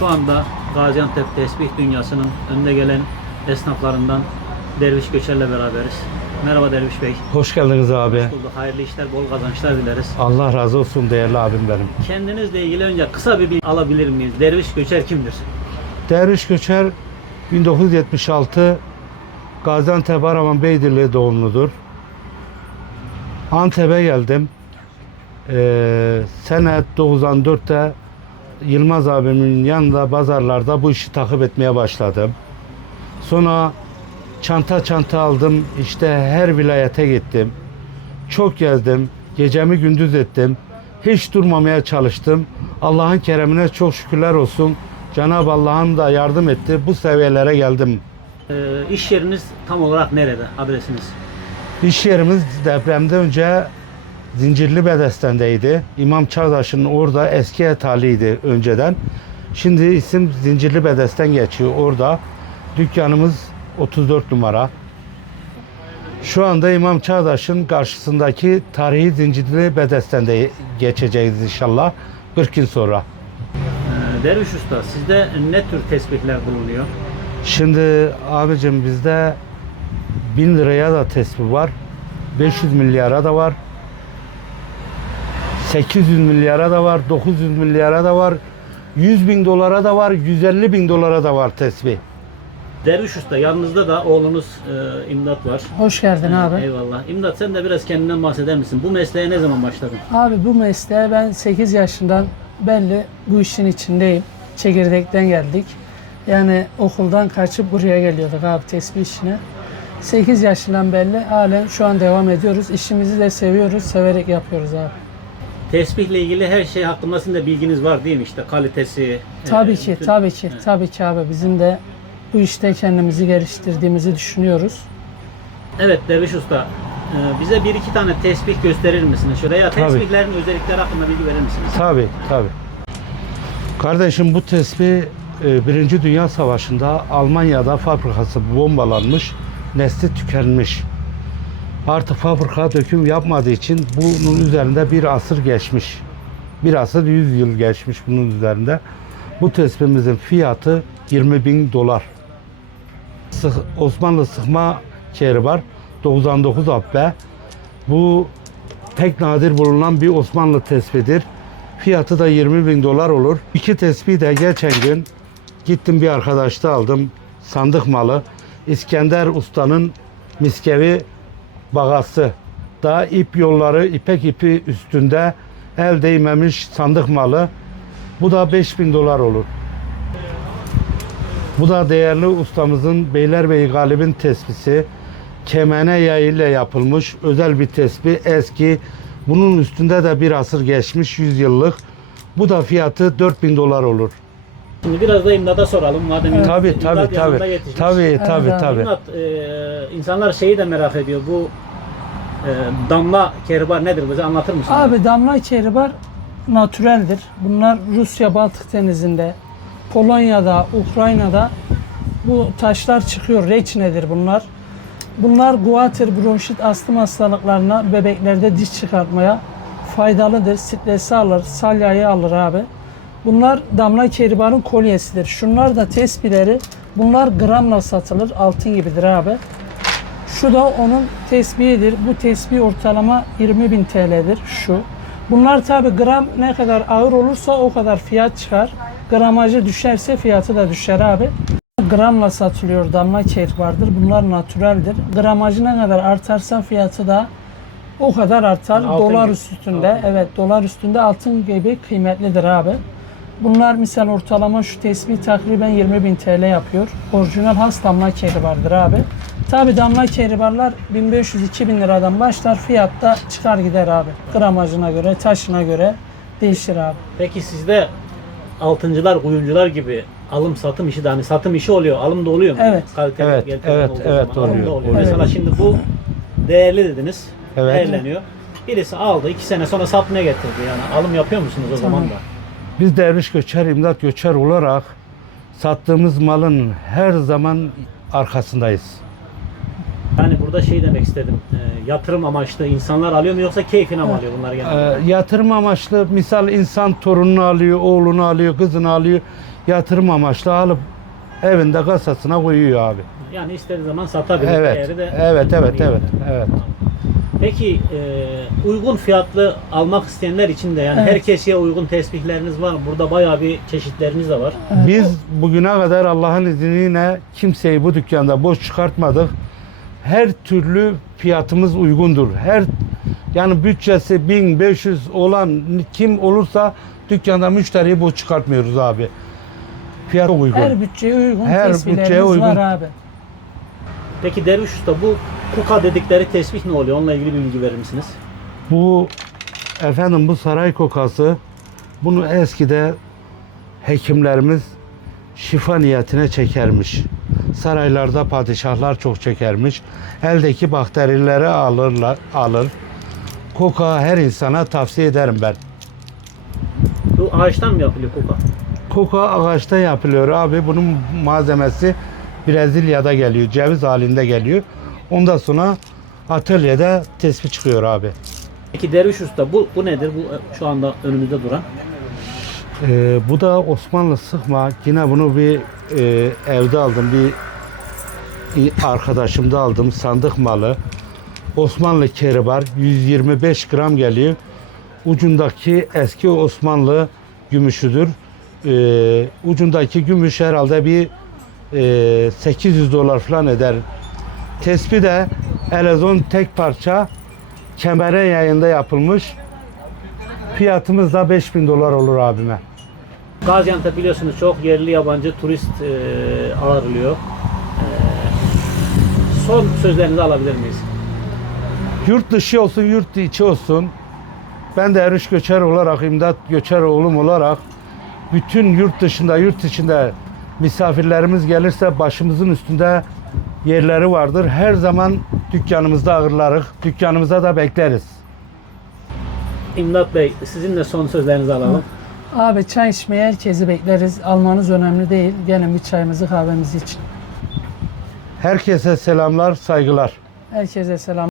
Şu anda Gaziantep tesbih dünyasının önde gelen esnaflarından Derviş Göçer'le beraberiz. Merhaba Derviş Bey. Hoş geldiniz abi. Bulduk. Hayırlı işler, bol kazançlar dileriz. Allah razı olsun değerli abim benim. Kendinizle ilgili önce kısa bir bilgi alabilir miyiz? Derviş Göçer kimdir? Derviş Göçer 1976 Gaziantep Araman Beydirli doğumludur. Antep'e geldim. Ee, sene 94'te Yılmaz abimin yanında pazarlarda bu işi takip etmeye başladım. Sonra çanta çanta aldım. İşte her vilayete gittim. Çok gezdim. Gecemi gündüz ettim. Hiç durmamaya çalıştım. Allah'ın keremine çok şükürler olsun. Cenab-ı Allah'ın da yardım etti. Bu seviyelere geldim. Ee, iş yeriniz tam olarak nerede? Adresiniz? İş yerimiz depremden önce Zincirli Bedesten'deydi. İmam Çağdaş'ın orada eski etaliydi önceden. Şimdi isim Zincirli Bedesten geçiyor orada. Dükkanımız 34 numara. Şu anda İmam Çağdaş'ın karşısındaki tarihi Zincirli Bedesten'de geçeceğiz inşallah 40 gün sonra. Ee, Derviş Usta sizde ne tür tesbihler bulunuyor? Şimdi abicim bizde 1000 liraya da tespih var. 500 milyara da var. 800 milyara da var. 900 milyara da var. 100 bin dolara da var. 150 bin dolara da var tesbih. Derviş Usta yanınızda da oğlunuz e, İmdat var. Hoş geldin abi. Eyvallah. İmdat sen de biraz kendinden bahseder misin? Bu mesleğe ne zaman başladın? Abi bu mesleğe ben 8 yaşından belli bu işin içindeyim. Çekirdekten geldik. Yani okuldan kaçıp buraya geliyorduk abi tesbih işine. 8 yaşından belli halen şu an devam ediyoruz. İşimizi de seviyoruz, severek yapıyoruz abi. Tesbihle ilgili her şey hakkında sizin de bilginiz var değil mi? İşte kalitesi. Tabii e, ki, bütün- tabii ki, Evet. tabii ki abi. Bizim de bu işte kendimizi geliştirdiğimizi düşünüyoruz. Evet Derviş Usta. e, Bize bir iki tane tesbih gösterir misiniz? Şuraya Tabii. tesbihlerin özellikleri hakkında bilgi verir misiniz? Tabi tabi. Kardeşim bu tespih e, Birinci Dünya Savaşı'nda Almanya'da fabrikası bombalanmış, nesli tükenmiş. Artık fabrika döküm yapmadığı için bunun üzerinde bir asır geçmiş. Bir asır 100 yıl geçmiş bunun üzerinde. Bu tespihimizin fiyatı 20 bin dolar. Sık- Osmanlı sıkma keri var. 99 abbe. Bu pek nadir bulunan bir Osmanlı tespihidir. Fiyatı da 20 bin dolar olur. İki tespih de geçen gün gittim bir arkadaşta aldım. Sandık malı. İskender Usta'nın miskevi bagası. Daha ip yolları, ipek ipi üstünde el değmemiş sandık malı. Bu da 5000 dolar olur. Bu da değerli ustamızın Beylerbeyi Galip'in tespisi. Kemene yayıyla yapılmış özel bir tespih. Eski. Bunun üstünde de bir asır geçmiş 100 yıllık. Bu da fiyatı 4000 dolar olur. Şimdi biraz da İmdat'a soralım. Madem İmdat- Tabii İmdat tabii yanında tabii. yetişmiş. Tabii tabii abi. tabii. İmdat, e, insanlar şeyi de merak ediyor. Bu e, damla keribar nedir? Bize anlatır mısın? Abi damla keribar natüreldir. Bunlar Rusya Baltık Denizi'nde, Polonya'da, Ukrayna'da bu taşlar çıkıyor. Reçinedir bunlar. Bunlar guatr, bronşit, astım hastalıklarına bebeklerde diş çıkartmaya faydalıdır. Stresi alır, salyayı alır abi. Bunlar damla keribarın kolyesidir. Şunlar da tespileri. Bunlar gramla satılır. Altın gibidir abi. Şu da onun tesbihidir. Bu tesbih ortalama 20 bin TL'dir şu. Bunlar tabi gram ne kadar ağır olursa o kadar fiyat çıkar. Gramajı düşerse fiyatı da düşer abi. Gramla satılıyor damla vardır. Bunlar natüreldir. Gramajı ne kadar artarsa fiyatı da o kadar artar. Yani dolar gibi. üstünde. Altın. Evet dolar üstünde altın gibi kıymetlidir abi. Bunlar misal ortalama şu tesbih takriben 20 bin TL yapıyor. Orijinal has damla keribardır abi. Tabi damla keribarlar 1500-2000 liradan başlar. Fiyatta çıkar gider abi. Gramajına göre, taşına göre değişir abi. Peki sizde altıncılar, kuyumcular gibi alım satım işi de hani satım işi oluyor, alım da oluyor mu? Evet. Kaliteli Evet, gerçekten evet, olduğu evet, zaman alım da oluyor, oluyor. oluyor. Mesela şimdi bu değerli dediniz. Evet. Değerleniyor. Birisi aldı, iki sene sonra satmaya getirdi. Yani alım yapıyor musunuz o zaman da? Biz Derviş Göçer, İmdat Göçer olarak sattığımız malın her zaman arkasındayız. Yani burada şey demek istedim. e, yatırım amaçlı insanlar alıyor mu yoksa keyfine mi alıyor bunlar genelde? Ee, yatırım amaçlı misal insan torununu alıyor, oğlunu alıyor, kızını alıyor. yatırım amaçlı alıp evinde kasasına koyuyor abi. Yani istediği zaman satabilir. Evet. Değeri de- Evet, evet, evet, evet. Peki e, uygun fiyatlı almak isteyenler için de yani Evet. herkese uygun tesbihleriniz var mı? Burada bayağı bir çeşitleriniz de var. Biz bugüne kadar Allah'ın izniyle kimseyi bu dükkanda boş çıkartmadık. Her türlü fiyatımız uygundur. Her yani bütçesi 1500 olan kim olursa dükkanda müşteriyi boş çıkartmıyoruz abi. Fiyat uygun. Her bütçeye uygun Her bütçeye uygun. var abi. Peki Derviş Usta bu kuka dedikleri tesbih ne oluyor? Onunla ilgili bir bilgi verir misiniz? Bu efendim bu saray kokası bunu eskide hekimlerimiz şifa niyetine çekermiş. Saraylarda padişahlar çok çekermiş. Eldeki bakterileri alırlar, alır. Koka her insana tavsiye ederim ben. Bu ağaçtan mı yapılıyor kuka? Koka ağaçta yapılıyor abi. Bunun malzemesi Brezilya'da geliyor. Ceviz halinde geliyor. Ondan sonra atölyede tespih çıkıyor abi. Peki Derviş Usta bu, bu nedir? Bu e, şu anda önümüzde duran. Ee, bu da Osmanlı sıkma. Yine bunu bir e, evde aldım. Bir arkadaşımda aldım. Sandık malı. Osmanlı keribar. 125 gram geliyor. Ucundaki eski Osmanlı gümüşüdür. Ee, ucundaki gümüş herhalde bir e, 800 dolar falan eder. Tespih de elezon tek parça kemere yayında yapılmış. Fiyatımız da 5000 dolar olur abime. Gaziantep biliyorsunuz çok yerli yabancı turist e, ağırlıyor. E, son sözlerinizi alabilir miyiz? Yurt dışı olsun, yurt içi olsun. Ben de Eriş Göçer olarak, İmdat Göçer oğlum olarak bütün yurt dışında, yurt içinde misafirlerimiz gelirse başımızın üstünde yerleri vardır. Her zaman dükkanımızda ağırlarız. Dükkanımıza da bekleriz. İmdat Bey sizin de son sözlerinizi alalım. Abi çay içmeye herkesi bekleriz. Almanız önemli değil. Gelin bir çayımızı kahvemizi için. Herkese selamlar, saygılar. Herkese selam.